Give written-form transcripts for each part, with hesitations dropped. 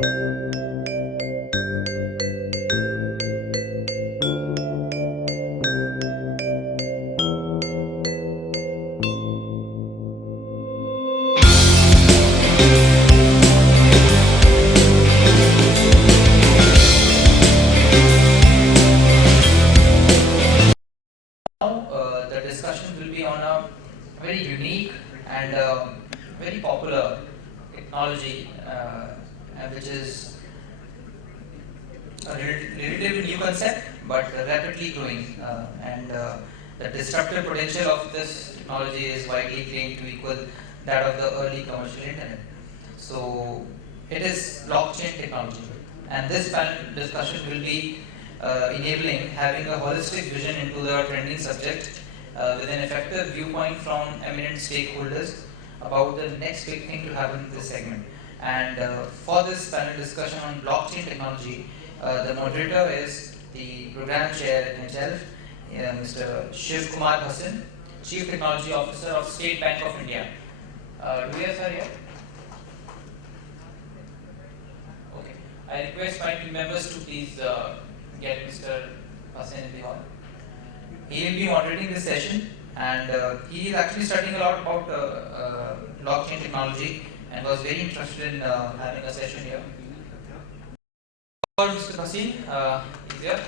The discussion will be on a very unique and very popular technology, which is a relatively new concept but rapidly growing. And the disruptive potential of this technology is widely claimed to equal that of the early commercial internet. So, it is blockchain technology, and this panel discussion will be enabling having a holistic vision into the trending subject with an effective viewpoint from eminent stakeholders about the next big thing to happen in this segment. And for this panel discussion on blockchain technology, the moderator is the program chair himself, Mr. Shiv Kumar Bhasin, Chief Technology Officer of State Bank of India. Do we have sir here? Okay. I request my team members to please get Mr. Bhasin in the hall. He will be moderating this session, and he is actually studying a lot about blockchain technology and was very interested in having a session here. Mr. Bhasin is here.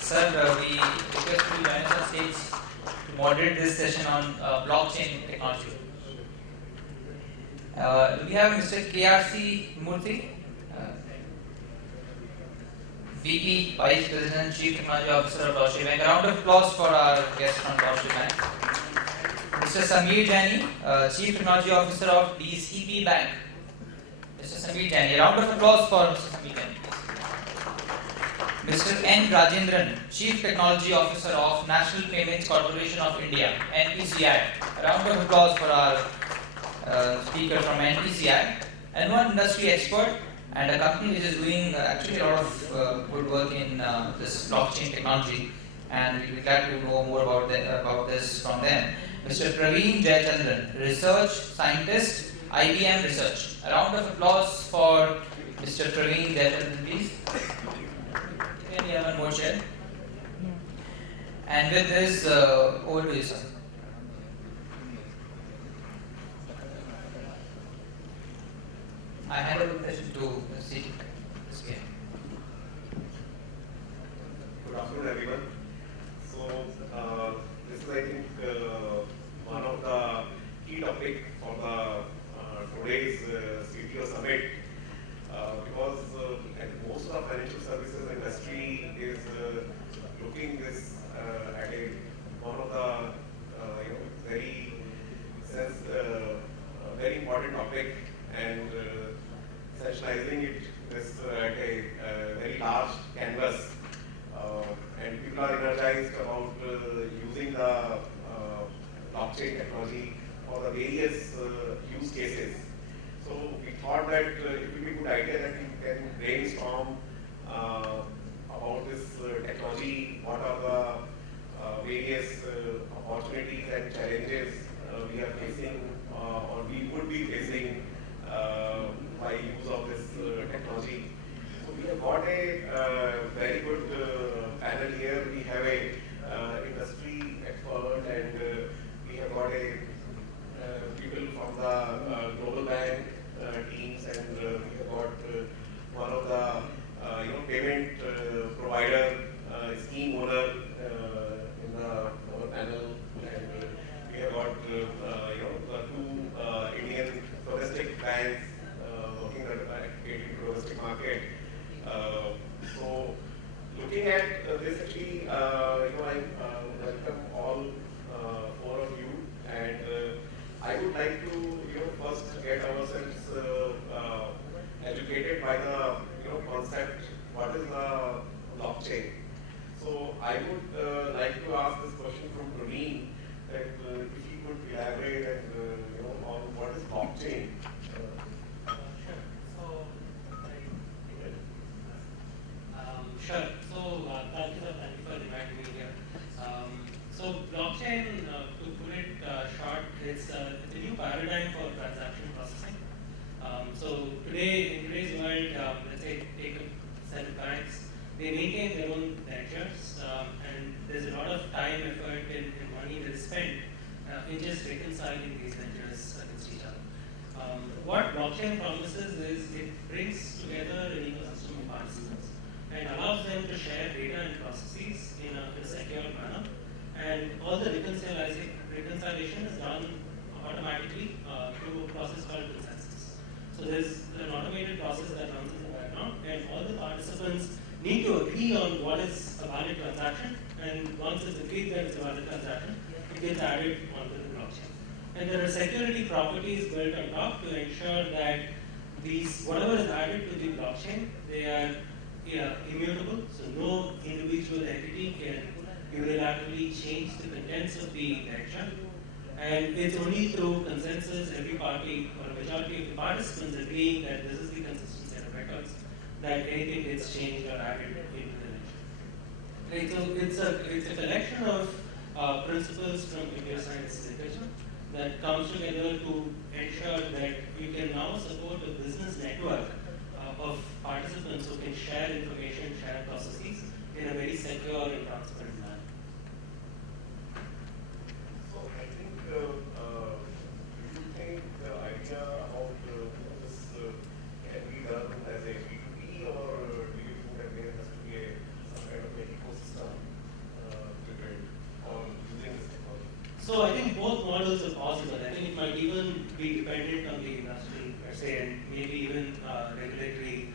Sir, we request you to join us on stage to moderate this session on blockchain technology. We have Mr. KRC Murthy, VP, Vice President, Chief Technology Officer of Deutsche Bank. A round of applause for our guest from Deutsche Bank. Mr. Sameer Jaini, Chief Technology Officer of DCB Bank. Mr. Sameer Jaini. A round of applause for Mr. Sameer Jaini. Mr. N. Rajendran, Chief Technology Officer of National Payments Corporation of India, NPCI. A round of applause for our speaker from NPCI. And one industry expert and a company which is doing actually a lot of good work in this blockchain technology, and we'll be glad to know more about this from them. Mr. Praveen Jayachandran, Research Scientist, IBM Research. A round of applause for Mr. Praveen Jayachandran, please. Can we have one more chair? And with this, over to you, sir. I hand over the session to Steve. Good afternoon, everyone. So, this is, I think, one of the key topics for the today's CTO summit, because most of the financial services industry is looking this at one of the very important topic, and sensationalizing it this at a very large canvas, and people are energized about using the blockchain technology for the various use cases. So we thought that it would be a good idea that we can brainstorm about this technology, what are the various opportunities and challenges we are facing or we would be facing by use of this technology. So we have got a very good panel here. We have a industry expert, and we have got a people from the global bank teams, and we have got one of the payment provider scheme owner in our panel, and we have got the two Indian domestic banks working in the domestic market. So looking at this, actually, I welcome all four of you, and I would like to first get ourselves educated by the concept, what is the blockchain. So I would like to ask this question from Praveen, that if he could elaborate on what is blockchain. Sure. So thank you for inviting me here. So blockchain, to put it short, it's a new paradigm for transaction processing. So today, in today's world, let's in just reconciling these ledgers against each other. What blockchain promises is it brings together an ecosystem of participants and allows them to share data and processes in a secure manner. And all the reconciliation is done automatically through a process called consensus. So there's an automated process that runs in the background, and all the participants need to agree on what is a valid transaction, and once it's agreed that it's a valid transaction, it gets added onto the blockchain. And there are security properties built on top to ensure that these, whatever is added to the blockchain, they are immutable, so no individual entity can unilaterally change the contents of the ledger. And it's only through consensus, every party or a majority of the participants agreeing that this is the consistent set of records, that anything gets changed or added into the ledger. Right, so it's a collection of principles from computer science literature that comes together to ensure that you can now support a business network of participants who can share information, share processes in a very secure and transparent manner. So I think, do you think the idea about this can be done as a B2B, or do you think that there has to be some kind of an ecosystem prepared on using this technology? So I think both models are possible. I think it might even be dependent on the industry per se, and maybe even regulatory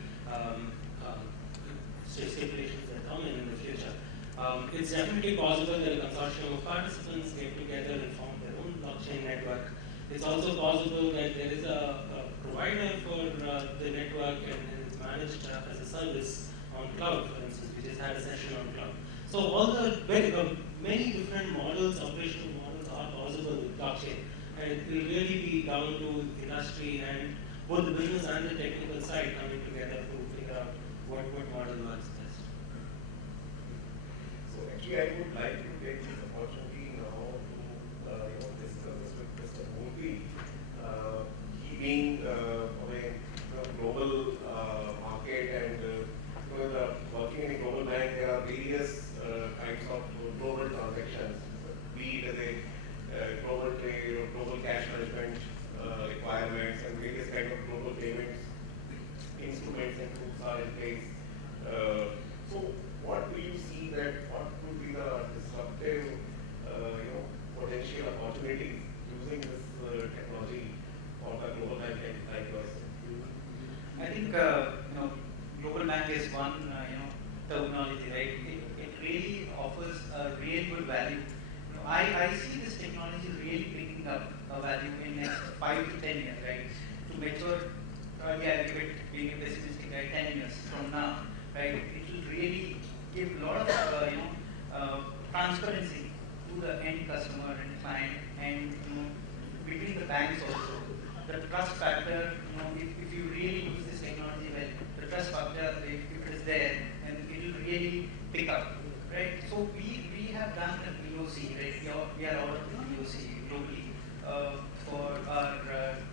stipulations that come in the future. It's definitely possible that a consortium of participants get together and form their own blockchain network. It's also possible that there is a provider for the network and it's managed as a service on cloud, for instance. We just had a session on cloud. So all the many different models, operational models are possible with blockchain. And it will really be down to industry and both the business and the technical side coming together to figure out what model works best. So actually, I would like to take this opportunity now to discuss this with Mr. Murthy. He being on a global market and working in a global bank, there are various kinds of global transactions, be it as a global trade or global cash management requirements and various kinds of global payments instruments and tools are in place. So what do you see that what would be the disruptive potential opportunities using this technology for the global bank like yours? I think global bank is one terminology, right? It really offers a real good value. I see this technology really bringing up a value in next 5 to 10 years, right? To mature, probably I'll give it, being a pessimistic, right, 10 years from now, right? It will really give a lot of transparency to the end customer and client, and between the banks also. The trust factor, if you really use this technology well, the trust factor, if it is there, and it will really pick up, right? So we have done a POC, right? We are out of the POC globally for our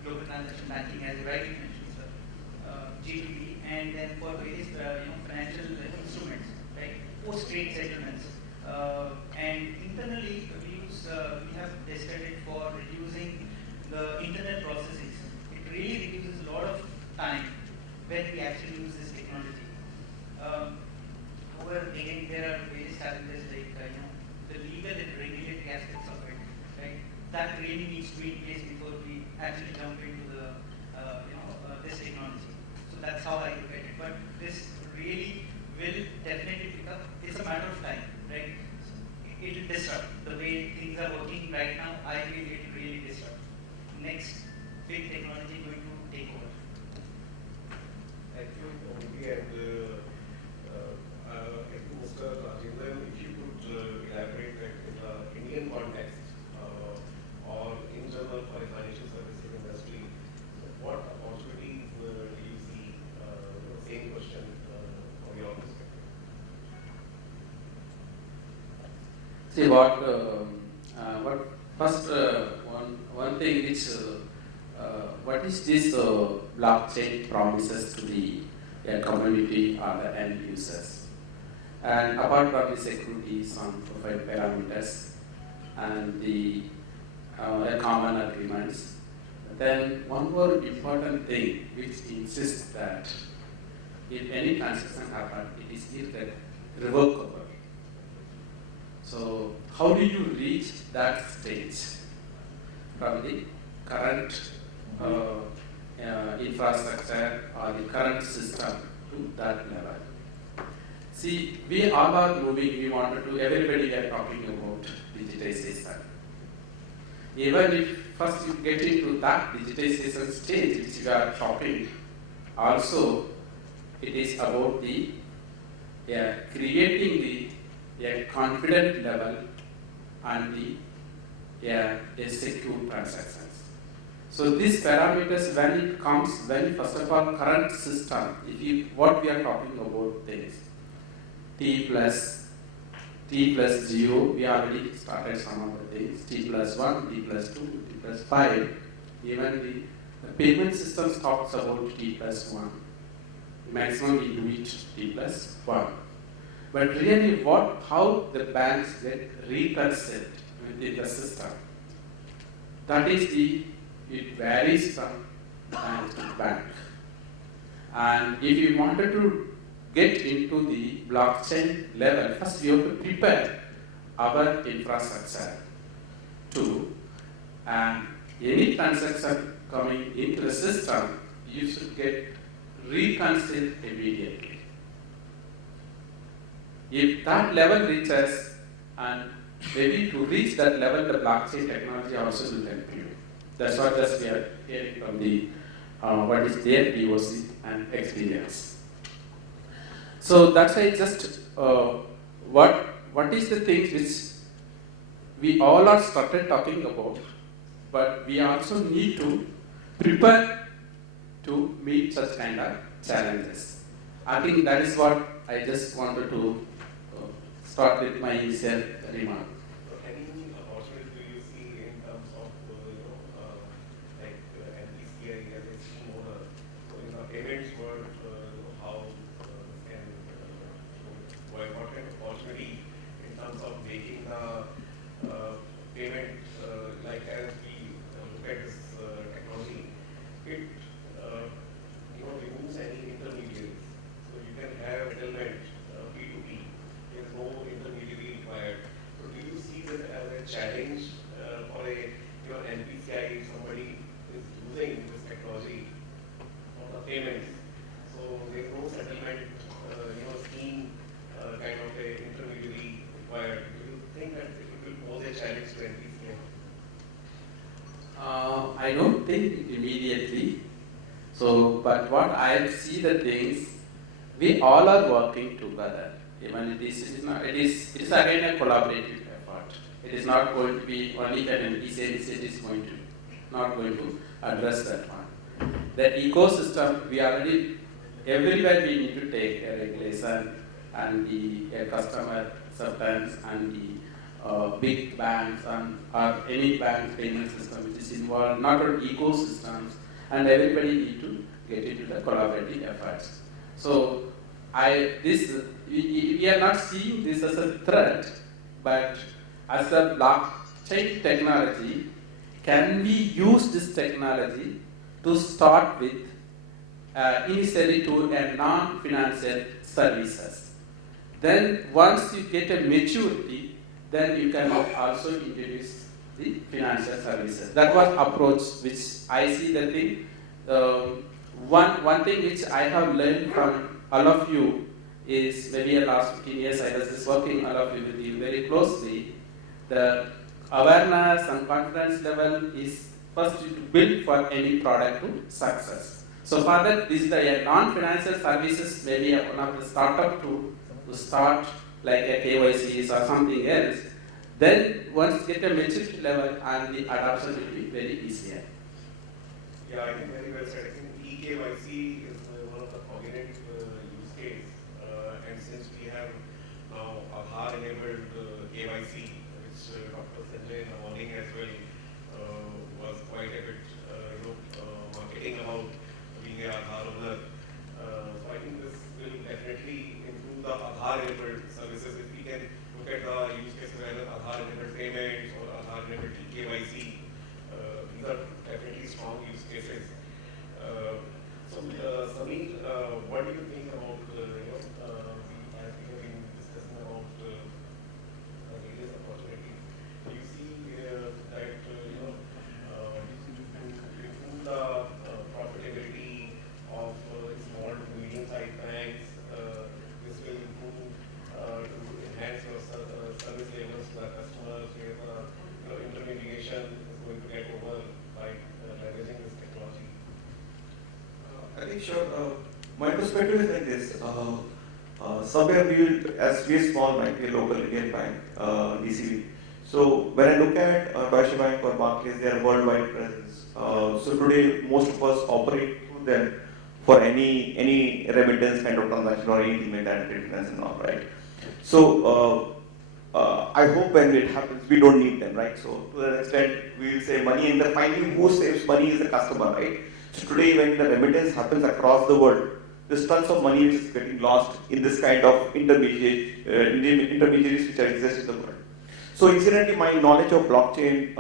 global transaction banking, as you rightly mentioned, sir, GTB, and then for various financial instruments, right? Post-trade settlements, and internally we have tested it for reducing the internal processes. It really reduces a lot of time when we actually use this technology. However, again, there are various challenges like the legal and regulatory aspects of it. Right? That really needs to be in place before we actually jump into the this technology. So that's how I look at it. But this really will definitely pick up. It's a matter of time, right? It will disrupt the way things are working right now. I feel it will really disrupt. Next big technology going to take over. Thank you, Murthy, and I think Mr. Rajendran, if you could elaborate that in the Indian context or in general for the financial services industry, what opportunities do you see? Same question from your perspective. See what first one thing which what is this blockchain promises to the community or the end users, and apart from the security, some profile parameters, and the a common agreements. Then one more important thing which insists that if any transaction happens, it is irrevocable. So how do you reach that stage from the current infrastructure or the current system to that level? See, we all are moving, we wanted to, everybody are talking about digitization. Even if first you get into that digitization stage which you are talking, also it is about the creating a confident level and the a secure transactions. So these parameters, when it comes, when first of all current system, if you, what we are talking about things, t plus 0, we already started some of the things, t plus 1, t plus 2, t plus 5, even the payment systems talks about t plus 1. Maximum we do it t plus 1. But really how the banks get reconciled within the system, that is it varies from bank to bank. And if you wanted to get into the blockchain level, first we have to prepare our infrastructure to, and any transaction coming into the system, you should get reconciled immediately. If that level reaches, and maybe to reach that level, the blockchain technology also will help you. That's what just we are hearing from the what is their POC and experience. So that's why just what is the things which we all are started talking about, but we also need to prepare to meet such kind of challenges. I think that is what I just wanted to start with my initial remark. Any opportunity do you see in terms of like NPCI as a scheme owner, in the payments world, how can important opportunity in terms of making the payment like as we look at this technology, it removes any intermediaries. So you can have settlement P2P. There is no intermediary required. So do you see this as a challenge for a NPCI if somebody is using this technology for the payments? So there is no settlement scheme kind of a intermediary required. Do you think that it will pose a challenge to NPCI? I don't think immediately. So, but what I see the things, we all are working together. Even it is again a collaborative effort. It is not going to be only an NPCI, it is not going to address that one. The ecosystem, we already, everywhere we need to take a regulation and the customer acceptance and the big banks and or any bank payment system which is involved, not on ecosystems, and everybody need to get into the collaborative efforts. So we are not seeing this as a threat, but as a blockchain technology, can we use this technology to start with initially to a non-financial services? Then once you get a maturity, then you can also introduce the financial services. That was approach which I see the thing. One thing which I have learned from all of you is maybe in the last 15 years I was just working all of you with you very closely. The awareness and confidence level is first to build for any product to success. So for that, this is the non-financial services, maybe one of the startup to start like a KYC or something else. Then once you get a maturity level and the adoption will be very easier. Yeah, I think very well said. I think eKYC is one of the prominent use case, and since we have now Aadhaar-enabled KYC, which Dr. Sanjay in the morning as well was quite a bit marketing about being an Aadhaar owner. So I think this will definitely improve the Aadhaar-enabled services. If we can look at the use cases, either Aadhaar-enabled payments or Aadhaar-enabled KYC, what do you think about, as we have been discussing about various opportunities, do you see that, to improve the profitability of small to medium-sized banks, this will improve to enhance your service levels to the customers, where intermediation is going to get over by leveraging this technology? I think sure. My perspective is like this. Somewhere we will, as we are small bank, we are local Indian bank, DCB. So when I look at Deutsche Bank or Barclays, they are worldwide presence. So today most of us operate through them for any remittance kind of transaction or anything like that, remittance and all, right? So I hope when it happens, we don't need them, right? So to that extent, we will save money, and then finally, who saves money is the customer, right? So today, when the remittance happens across the world, there's tons of money which is getting lost in this kind of intermediaries which exist in the world. So incidentally, my knowledge of blockchain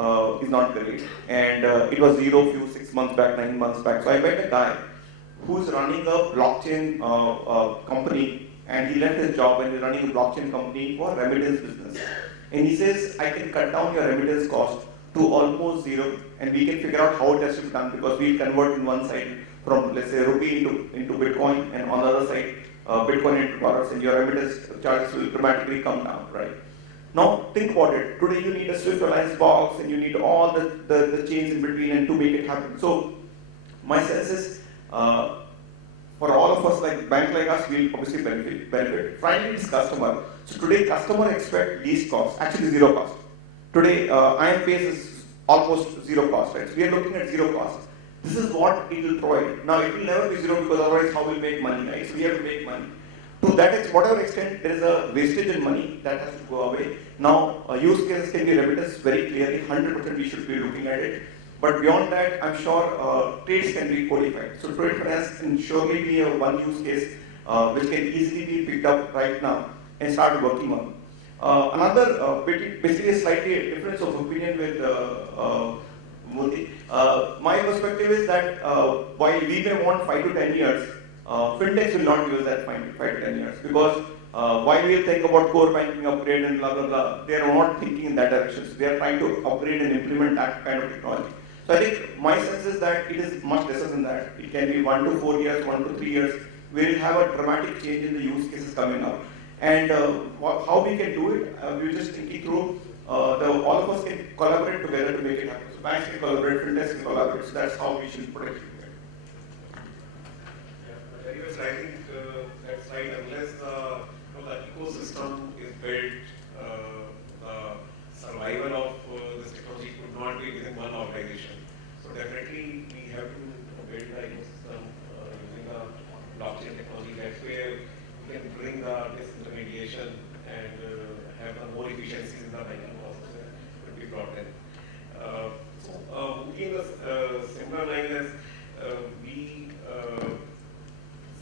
is not great, and it was zero few 6 months back, 9 months back. So I met a guy who's running a blockchain company, and he left his job and he's running a blockchain company for remittance business. And he says, I can cut down your remittance cost to almost zero, and we can figure out how it has to be done, because we convert in one side from, let's say, rupee into Bitcoin, and on the other side, Bitcoin into dollars, and your remittance charges will dramatically come down, right? Now, think about it. Today you need a Swift Alliance box, and you need all the chains in between and to make it happen. So, my sense is, for all of us, like bank like us, we'll obviously benefit. Finally, it's customer. So today, customer expect least cost, actually zero cost. Today, IMPS is almost zero cost, right? So we are looking at zero cost. This is what it will provide. Now, it will never be zero, because otherwise, how will we make money, right? So we have to make money. To that whatever extent there is a wastage in money, that has to go away. Now, use cases can be remittance very clearly. 100% we should be looking at it. But beyond that, I'm sure trades can be codified. So trade finance can surely be a one use case which can easily be picked up right now and start working on. Another basically a slightly difference of opinion with Modi. My perspective is that while we may want 5 to 10 years, fintechs will not use that 5 to 10 years, because while we think about core banking upgrade and blah blah blah, they are not thinking in that direction. So they are trying to upgrade and implement that kind of technology. So I think my sense is that it is much lesser than that. It can be 1 to 4 years, 1 to 3 years. We will have a dramatic change in the use cases coming up. And how we can do it, we're just thinking through. All of us can collaborate together to make it happen. So banks can collaborate, fintechs can collaborate. So that's how we should protect it. Very much, I think that's right. Unless the ecosystem is built, the survival of this technology could not be within one organization. So definitely we have to build the ecosystem using the blockchain technology. That's where we can bring the disintermediation and have the more efficiencies in the banking process could be brought in. Looking at the similar line as we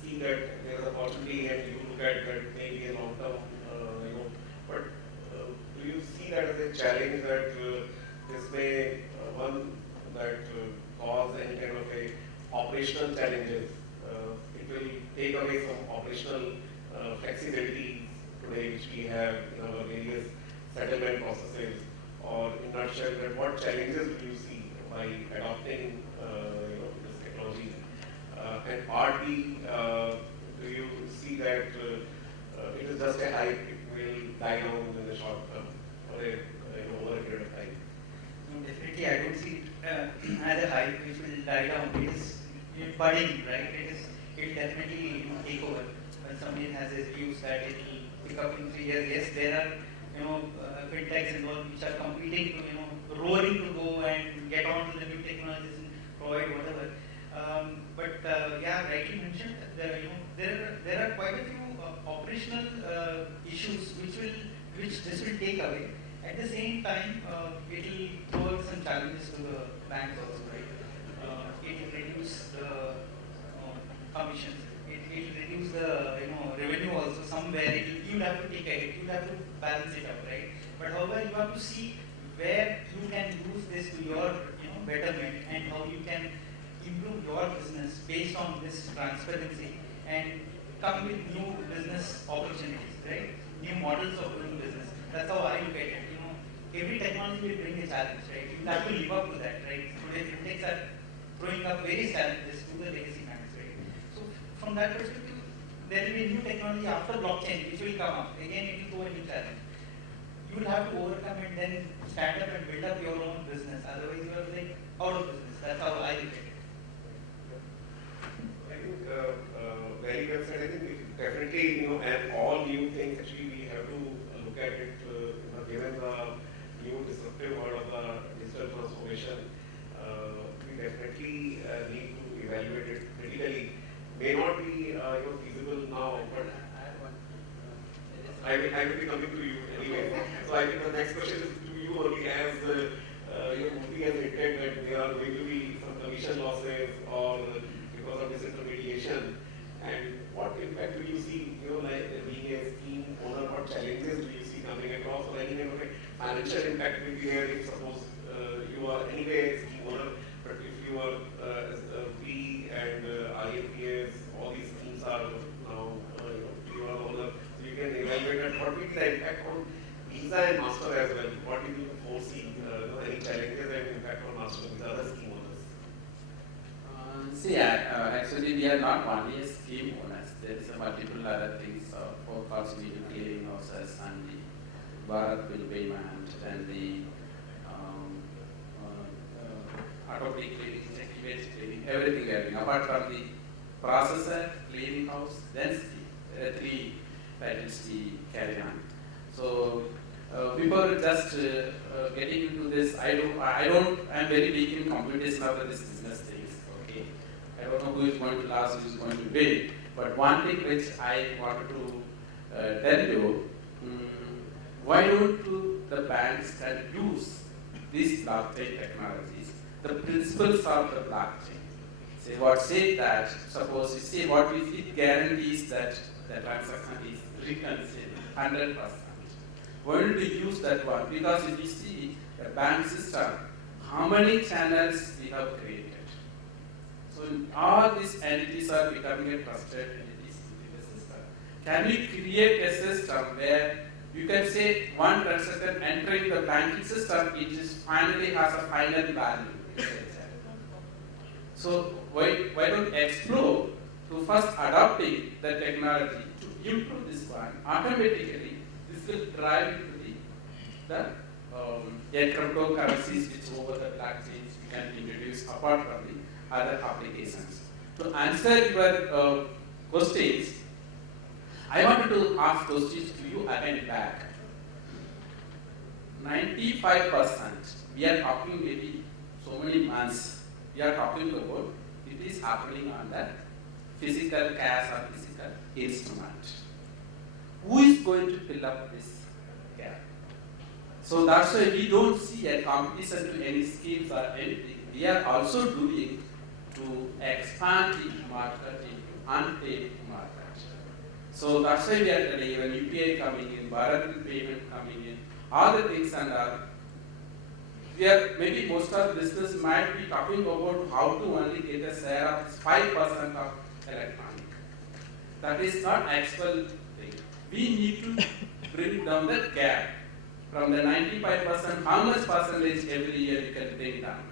see that there is an opportunity, and you look at that maybe a long term, but do you see that as a challenge that this may cause any kind of a operational challenges? It will take away some operational flexibility today which we have in our various settlement processes, or in a nutshell, that what challenges do you see by adopting this technology? And partly, do you see that it is just a hype, it will die down in the short term or over a period of time? No, definitely, I don't see it as a hype which will die down. It is budding, right? It will definitely take over. When somebody has his views that it will pick up in 3 years, yes, there are fintechs involved which are competing to roaring to go and get on to the new technologies and provide whatever. But yeah, rightly mentioned, there are quite a few operational issues which this will take away. At the same time, it will throw some challenges to the banks also, right? It will reduce the commissions. It will reduce the revenue also. Somewhere you have to take a hit. You have to balance it out, right? But however, you have to see where you can use this to your betterment, and how you can improve your business based on this transparency. and come with new business opportunities, right? New models of doing business. That's how I look at it. Every technology will bring a challenge, right? You have to live up to that, right? Today, fintechs are throwing up various challenges to the legacy banks, right? So, from that perspective, there will be new technology after blockchain which will come up. Again, it will throw a new challenge. You will have to overcome and then stand up and build up your own business. Otherwise, you are like out of business. That's how I look at it. I think very well said. I think definitely, and all new things actually we have to look at it, given the new disruptive world of the digital transformation. We definitely need to evaluate it critically. May not be feasible now, but I will be coming to you anyway. So I think the next question is to you only, as Murthy has hinted that there are going to be some commission losses or because of disintermediation. And what impact do you see, like being a scheme owner, what challenges do you see coming across, or any kind of a financial impact will be there if suppose you are anyway a scheme owner, but if you are fee and IMPS, all these schemes are now you are owner, so you can evaluate and what will be the impact on visa and master as well. What do you foresee any challenges and impact on master with other scheme owners? Actually we are not only a scheme owners. There is multiple other things for cost we do clearing houses and the Bharat bill payment and the automatic clearing, security clearing, everything we are doing. Apart from the processor, clearing house, then scheme. There are three titles we carry on. So before just getting into this, I'm very weak in computation of this business things. Okay, I don't know who is going to last, who is going to win. But one thing which I wanted to tell you, why don't the banks can use these blockchain technologies, the principles of the blockchain. Say that, suppose you say what if it guarantees that the transaction is reconciled 100%. Why don't we use that one? Because if you see the bank system, how many channels we have created. So all these entities are becoming a trusted entities in the system. Can we create a system where you can say one transaction entering the banking system, it is finally has a final value. So why don't explore to first adopting the technology to improve this one? Automatically, this will drive into the cryptocurrencies which over the blockchains we can introduce apart from the other applications. To answer your questions, I wanted to ask questions to you again back. 95%, we are talking maybe so many months, we are talking about it is happening on the physical cash or physical instrument. Who is going to fill up this gap? So that's why we don't see a competition to any schemes or anything. We are also doing to expand the market into unpaid market. So that's why we are telling even UPI coming in, Bharat payment coming in, all the things and all. We are maybe most of business might be talking about how to only get a share of 5% of electronic. That is not actual thing. We need to bring down the gap from the 95%, how much percentage every year you can bring down.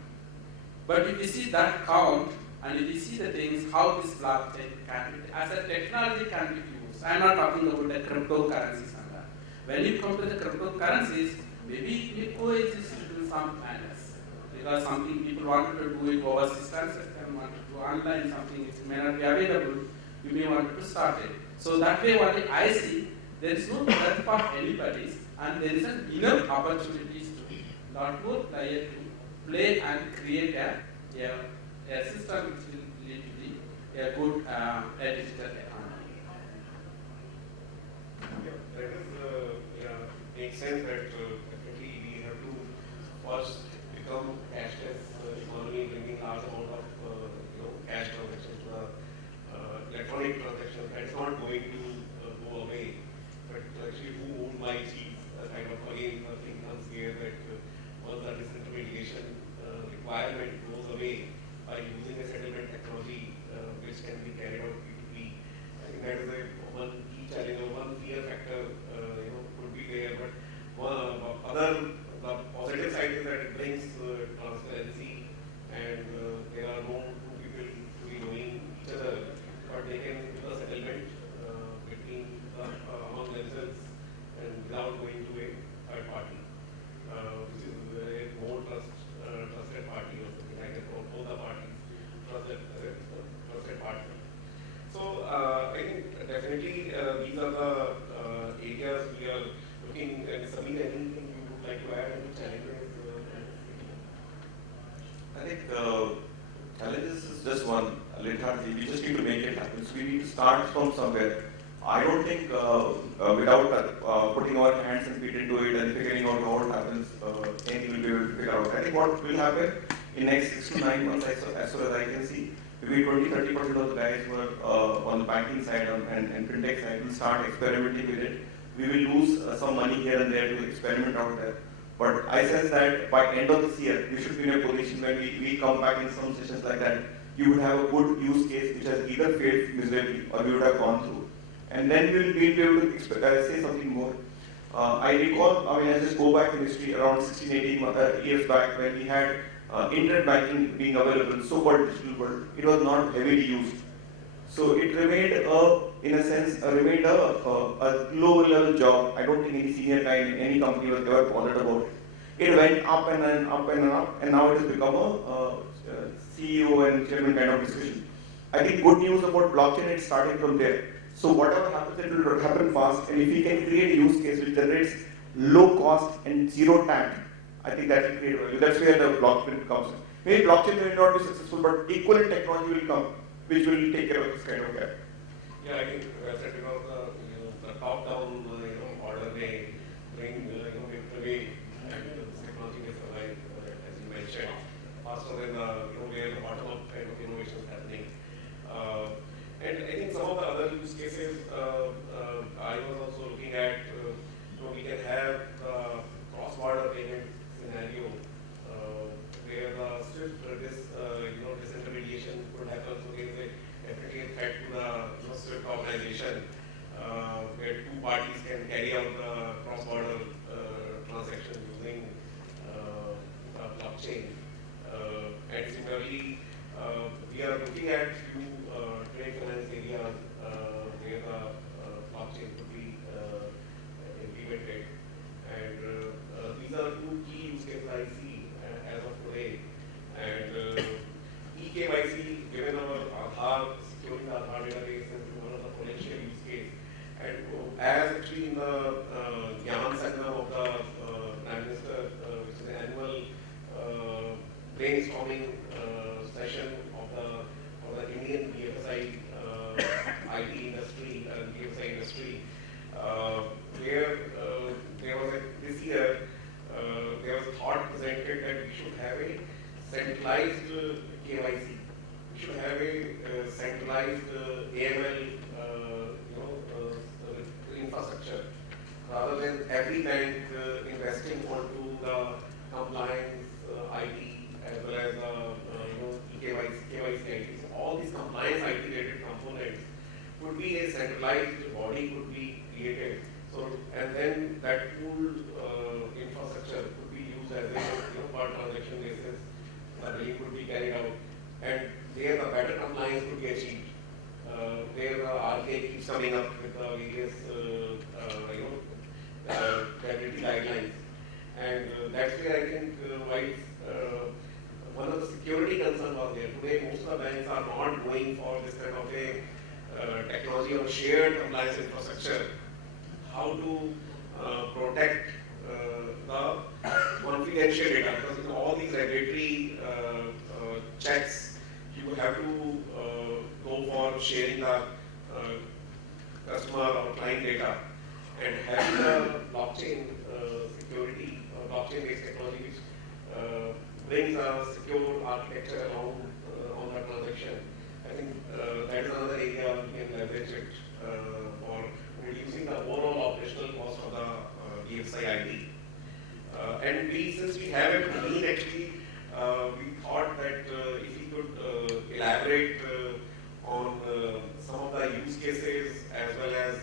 But if you see that count, and if you see the things, how this blockchain can be, as a technology can be used. I'm not talking about the cryptocurrencies and that. When you come to the cryptocurrencies, maybe we coexist with some planners. Because something people wanted to do it overseas transaction, want to do online, something which may not be available, you may want to start it. So that way only I see there is no threat for anybody's and there is an enough opportunities to lot more players to play and create a system which will lead to a good digital economy. That is, makes sense that definitely we have to first become cashless economy, bringing large amount of cash transactions to the electronic transactions. That's not going to go away. But actually, who owned my cheese? Kind of again, the thing comes here that once the disintermediation requirement goes away by using a settlement technology which can be carried out P2P, definitely these are the areas we are looking. And Samir, anything you would like to add? Any challenges? I think challenges is just one. Lethargy. We just need to make it happen. So we need to start from somewhere. I don't think without putting our hands and feet into it and figuring out how it happens, anything will be able to figure out. I think what will happen in next 6 to 9 months, as far as I can see, maybe 20-30% of the guys who are on the banking side and fintech side will start experimenting with it. We will lose some money here and there to experiment out there. But I sense that by end of this year, we should be in a position when we come back in some sessions like that, you would have a good use case which has either failed miserably or we would have gone through. And then we will be able to say something more. I recall, I just go back in history around 16, 18 years back when we had internet banking being available, so-called digital world. It was not heavily used. So it remained, in a sense, remained a low-level job. I don't think any senior guy in any company was ever bothered about it. It went up and then up and up, and now it has become a CEO and chairman kind of discussion. I think good news about blockchain, it's starting from there. So whatever happens, it will happen fast, and if we can create a use case which generates low cost and zero TAT, I think that will create value. That's where the blockchain comes in. Maybe blockchain may not be successful, but equivalent technology will come, which will take care of this kind of gap. Yeah, I think that's it, because the top-down order may bring victory, and this technology may survive, as you mentioned, faster than where the bottom-up kind of innovation is happening. And I think some of the other use cases I was also looking at, we can have the cross-border payment scenario where the swift disintermediation could happen. So there is definitely a threat to the swift organization where two parties can carry out the cross-border transaction using blockchain. And similarly, we are looking at few trade finance areas where the blockchain could be implemented. And these are two key use cases I see as of today. And eKYC, given our Aadhaar, securing the Aadhaar database, is one of the potential use case. And as actually in the Gyan Sangam of the Prime Minister, which is the annual brainstorming session of the Indian BFSI IT industry and BFSI industry, where there was this year there was a thought presented that we should have a centralized KYC. We should have a centralized AML infrastructure, rather than every bank investing onto the compliance IT as well as KYC IT. So all these compliance IT related components could be a centralized body could be created. So and then that pooled infrastructure could be used as a per transaction basis. The billing could be carried out, and there the better compliance could be achieved. Where the RK keeps coming up with the various liability guidelines, and that's where I think one of the security concerns was there. Today, most of the banks are not going for this kind of a technology or shared compliance infrastructure. How to protect the confidential data, because in all these regulatory checks, you have to go for sharing the customer or client data, and having the blockchain security, blockchain-based technology, which brings a secure architecture along on the transaction. I think that is another area we can leverage it for reducing the overall operational cost of the BFSI IT. And since we have a domain, actually, we thought that if we could elaborate on some of the use cases as well as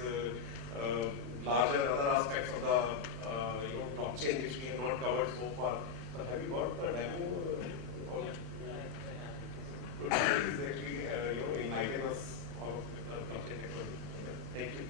larger other aspects of the blockchain which we have not covered so far. So have you got the demo? Could you actually enlighten us of the blockchain technology? Thank you.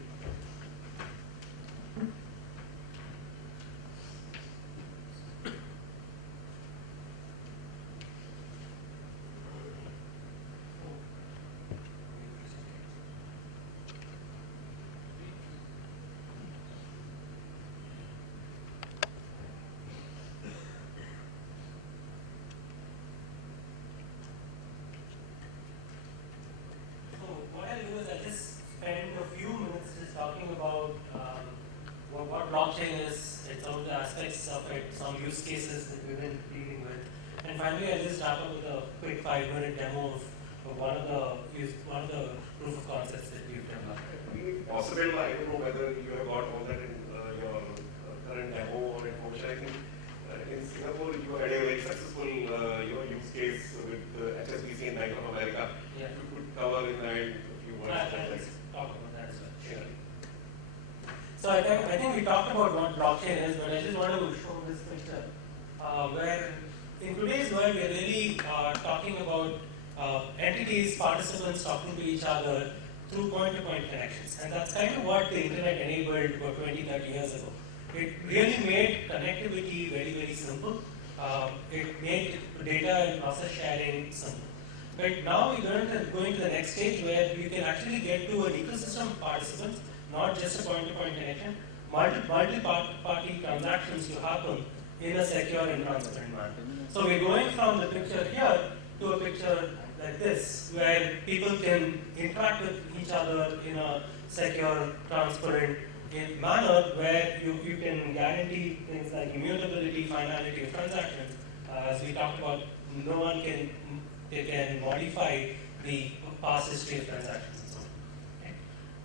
aspects of it, some use cases that we've been dealing with. And finally, I'll just wrap up with a quick 5-minute demo of one of the proof of concepts that we've developed. Possible, I don't know whether you have got all that in your current demo or information. I think in Singapore you had a very successful use case with HSBC and Bank of America. Yeah. If you could cover in a few words. Let's talk about that as well. Sure. So I think we talked about what blockchain is, but I just want to show this picture where in today's world we're really talking about entities, participants talking to each other through point-to-point connections. And that's kind of what the internet enabled about 20, 30 years ago. It really made connectivity very, very simple. It made data and process sharing simple. But now we're going to the next stage where you can actually get to an ecosystem of participants, not just a point-to-point connection, multi-party transactions to happen in a secure and transparent manner. So we're going from the picture here to a picture like this, where people can interact with each other in a secure, transparent manner, where you can guarantee things like immutability, finality of transactions. As we talked about, no one can modify the past history of transactions and so on. Okay.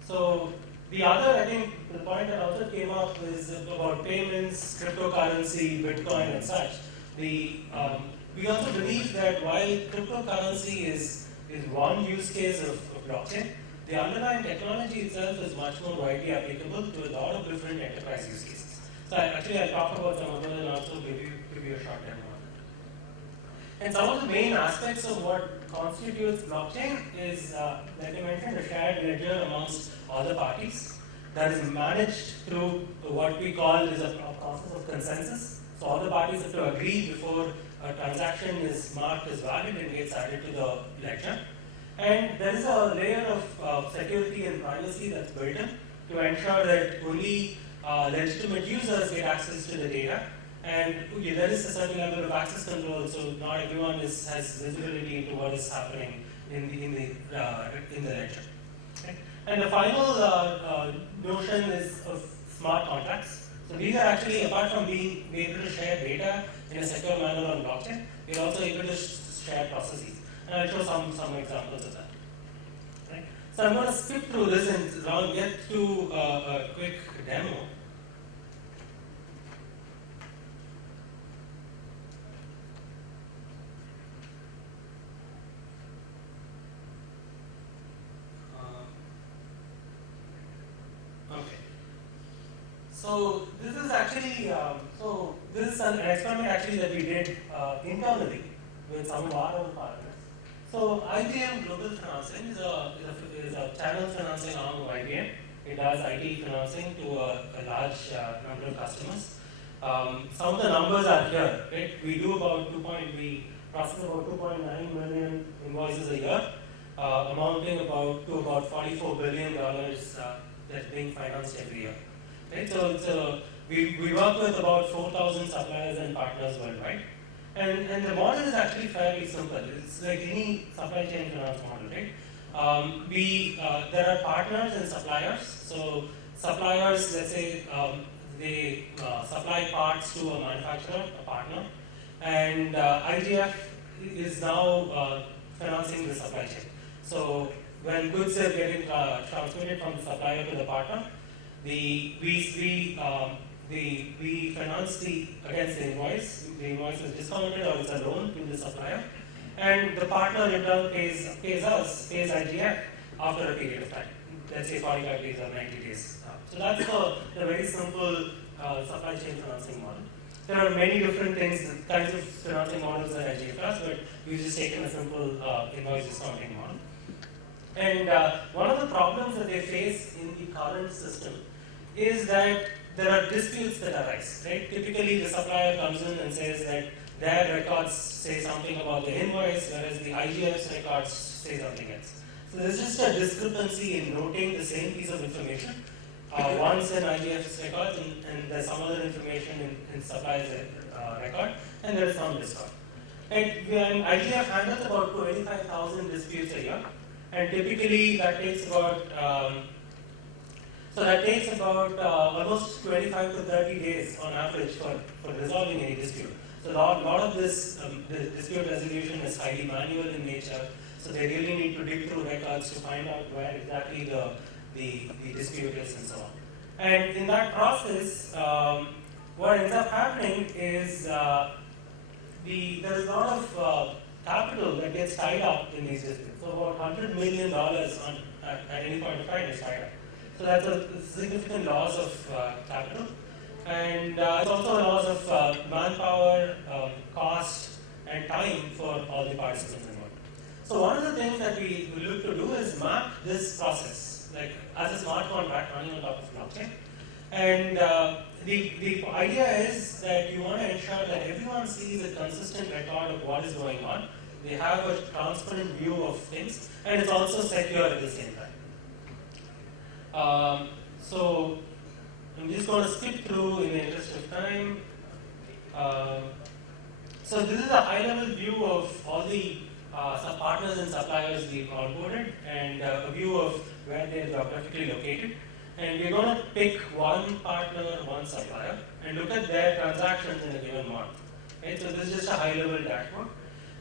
So the other, I think, the point that also came up is about payments, cryptocurrency, Bitcoin, and such. We also believe that while cryptocurrency is one use case of blockchain, the underlying technology itself is much more widely applicable to a lot of different enterprise use cases. So I'll talk about some of them and also give you a short demo on that. And some of the main aspects of what constitutes blockchain is, like I mentioned, a shared ledger amongst other parties that is managed through what we call is a process of consensus. So all the parties have to agree before a transaction is marked as valid and gets added to the ledger. And there is a layer of security and privacy that's built in to ensure that only legitimate users get access to the data. And there is a certain level of access control, so not everyone has visibility into what is happening in the ledger. Okay. And the final notion is of smart contracts. So these are actually, apart from being able to share data in a secure manner on blockchain, we're also able to share processes. And I'll show some examples of that. Right? So I'm going to skip through this and get to a quick demo. Okay. So this is actually this is an experiment actually that we did internally with some of our own partners. So IBM Global Financing is a channel financing arm of IBM. It does IT financing to a large number of customers. Some of the numbers are here. Right? We process about 2.9 million invoices a year, amounting to about $44 billion that's being financed every year. Right? So we work with about 4,000 suppliers and partners worldwide. And the model is actually fairly simple. It's like any supply chain finance model, right? There are partners and suppliers. So suppliers, let's say, they supply parts to a manufacturer, a partner, and IGF is now financing the supply chain. So when goods are getting transmitted from the supplier to the partner, we finance against the invoice. The invoice is discounted or it's a loan to the supplier, and the partner in turn pays IGF after a period of time. Let's say 45 days or 90 days. So that's a very simple supply chain financing model. There are many different kinds of financing models that IGF does, but we've just taken a simple invoice discounting model. And one of the problems that they face in the current system is that there are disputes that arise, right? Typically, the supplier comes in and says that their records say something about the invoice, whereas the IGF's records say something else. So there's just a discrepancy in noting the same piece of information. Once in IGF's records, and there's some other information in supplier's record, and there's some discount. And IGF handles about 25,000 disputes a year, and typically that takes about So that takes about almost 25 to 30 days on average for resolving any dispute. So a lot of this the dispute resolution is highly manual in nature. So they really need to dig through records to find out where exactly the dispute is and so on. And in that process, what ends up happening is there's a lot of capital that gets tied up in these disputes. So about $100 million at any point of time is tied up. So that's a significant loss of capital. And it's also a loss of manpower, cost, and time for all the participants involved. So one of the things that we look to do is map this process, like as a smart contract running on top of blockchain. And the idea is that you want to ensure that everyone sees a consistent record of what is going on. They have a transparent view of things, and it's also secure at the same time. So I'm just going to skip through in the interest of time. So this is a high-level view of all the partners and suppliers we've onboarded, and a view of where they're geographically located. And we're going to pick one partner, one supplier, and look at their transactions in a given month. Okay? So this is just a high-level dashboard.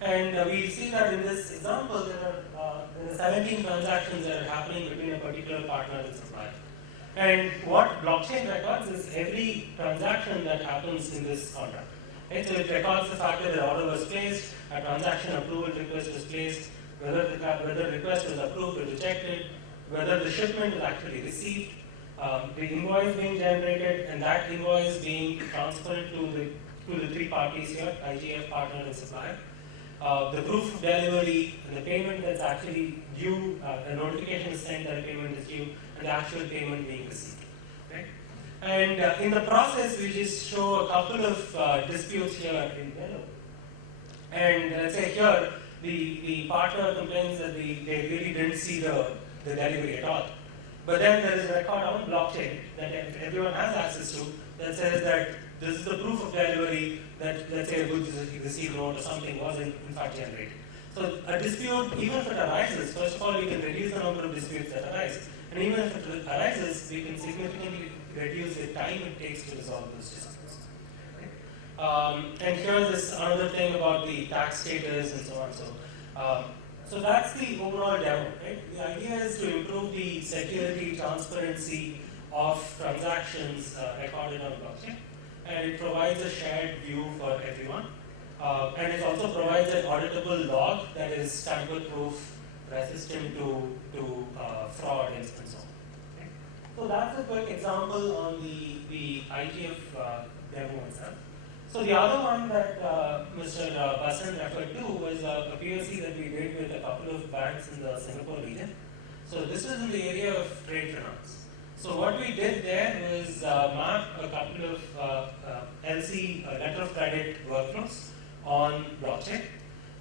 And we see that in this example, there are 17 transactions that are happening between a particular partner and supplier. And what blockchain records is every transaction that happens in this contract. Okay? So it records the fact that the order was placed, a transaction approval request was placed, whether the request was approved or rejected, whether the shipment was actually received, the invoice being generated, and that invoice being transferred to the three parties here, IGF, partner, and supplier. The proof of delivery, and the payment that's actually due, a notification is sent that a payment is due, and the actual payment being received. Right? And in the process, we just show a couple of disputes here in yellow. And let's say here, the partner complains that they really didn't see the delivery at all. But then there is a record on blockchain that everyone has access to that says that this is the proof of delivery that, let's say, a goods received note or something was in fact generated. So a dispute, even if it arises, first of all, we can reduce the number of disputes that arise. And even if it arises, we can significantly reduce the time it takes to resolve those disputes. Okay? And here is another thing about the tax status and so on. So that's the overall demo. Right? The idea is to improve the security, transparency of transactions recorded on blockchain. And it provides a shared view for everyone. And it also provides an auditable log that is tamper-proof, resistant to fraud and so on. Okay? So that's a quick example on the IGF demo itself. So the other one that Mr. Bhasin referred to was a POC that we did with a couple of banks in the Singapore region. So this is in the area of trade finance. So what we did there was map a couple of LC, letter of credit workflows on blockchain.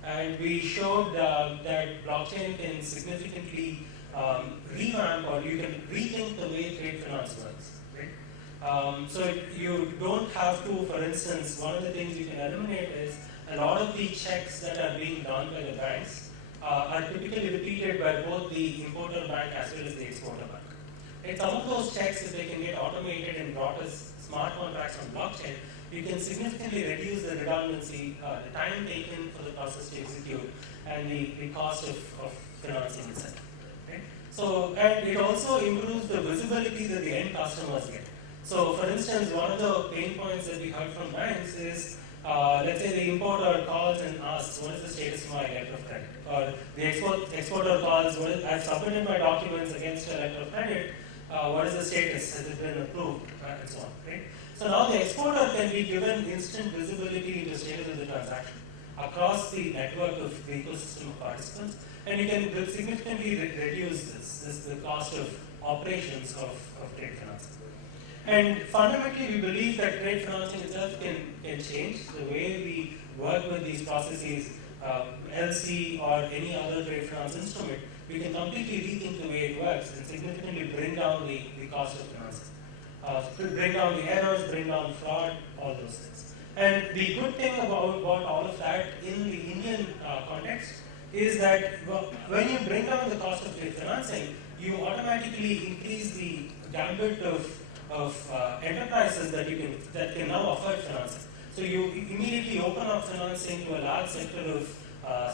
And we showed that blockchain can significantly revamp, or you can rethink the way trade finance works. Right? So you don't have to, for instance, one of the things you can eliminate is a lot of the checks that are being done by the banks are typically repeated by both the importer bank as well as the exporter bank. And some of those checks, if they can get automated and brought as smart contracts on blockchain, you can significantly reduce the redundancy, the time taken for the process to execute, and the cost of financing itself. Okay? So, and it also improves the visibility that the end customers get. So, for instance, one of the pain points that we heard from banks is, let's say the importer calls and asks, what is the status of my letter of credit? Or the exporter calls, I've submitted my documents against a letter of credit, what is the status? Has it been approved? And so on. Right? So now the exporter can be given instant visibility into status of the transaction across the network of the ecosystem of participants, and you can significantly reduce the cost of operations of trade financing. And fundamentally, we believe that trade financing itself can change the way we work with these processes, LC or any other trade finance instrument. We can completely rethink the way it works and significantly bring down the cost of financing. Bring down the errors, bring down fraud, all those things. And the good thing about all of that in the Indian context is that when you bring down the cost of trade financing, you automatically increase the gambit of enterprises that can now offer financing. So you immediately open up financing to a large sector of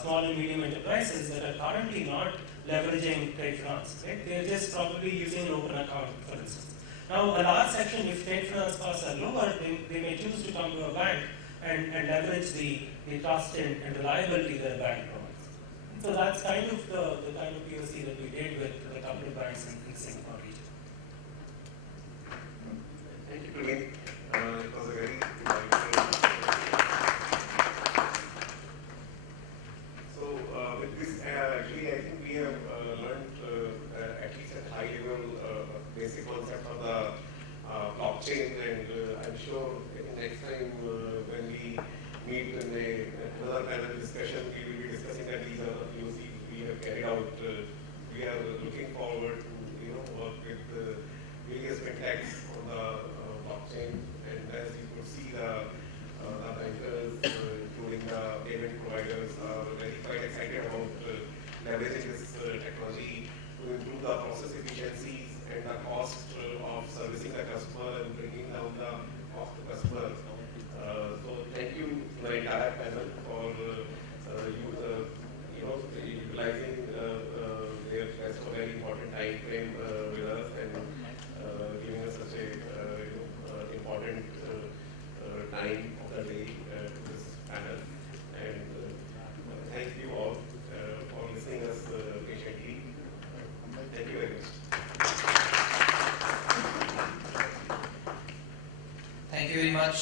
small and medium enterprises that are currently not leveraging trade finance. Right? They're just probably using an open account, for instance. Now, a large section, if trade finance costs are lower, they may choose to come to a bank and leverage the trust and reliability that a bank provides. So that's kind of the kind of POC that we did with a couple of banks in Singapore region. Thank you, Praveen. It was a very so with this, actually, I think we have learned at least at high level basic concept of the blockchain, and I'm sure next time when we meet in another panel discussion, we will be discussing that these are the POCs we have carried out. We are looking forward to work with various fintechs on the blockchain, and as you could see, the bankers, including the payment providers, are quite excited about leveraging this technology to improve the process efficiencies and the cost of servicing the customer and bringing down the cost to customer. So thank you to the entire panel for utilizing their best a very important time frame with us and giving us such a important time of the day to this panel. And thank you all for listening us patiently. Thank you very much. Thank you very much,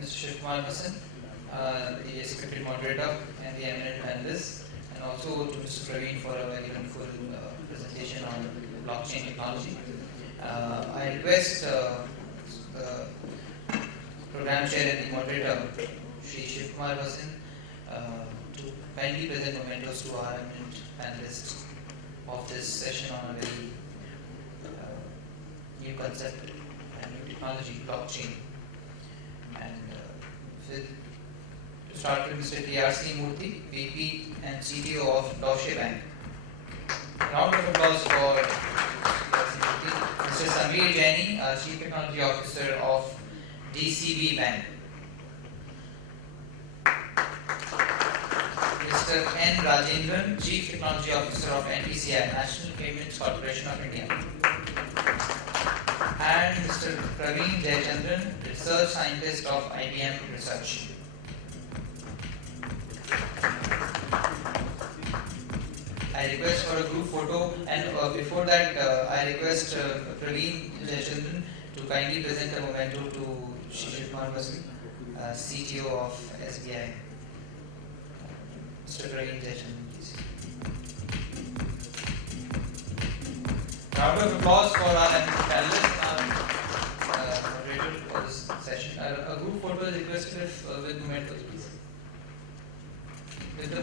Mr. Shiv Bhasin, the executive moderator and the eminent panelists, and also to Mr. Praveen for a very wonderful presentation on blockchain technology. I request the program chair and the moderator, Shri Shiv Bhasin, to kindly present mementos to our eminent panelists of this session on a very new concept and new technology, blockchain. And to start with Mr. TRC Murthy, VP and CTO of Deutsche Bank. Round of applause for TRC Murthy. Mr. Samir Jaini, Chief Technology Officer of DCB Bank. Mr. N. Rajendran, Chief Technology Officer of NPCI, National Payments Corporation of India. And Mr. Praveen Jayachandran, Research Scientist of IBM Research. I request for a group photo, and before that, I request Praveen Jayachandran to kindly present a memento to Shiv Bhasin, CTO of SBI. Mr. Praveen Jayachandran, please. Round of applause for our panelists and moderator for this session. A group photo is requested with mementos, please. With the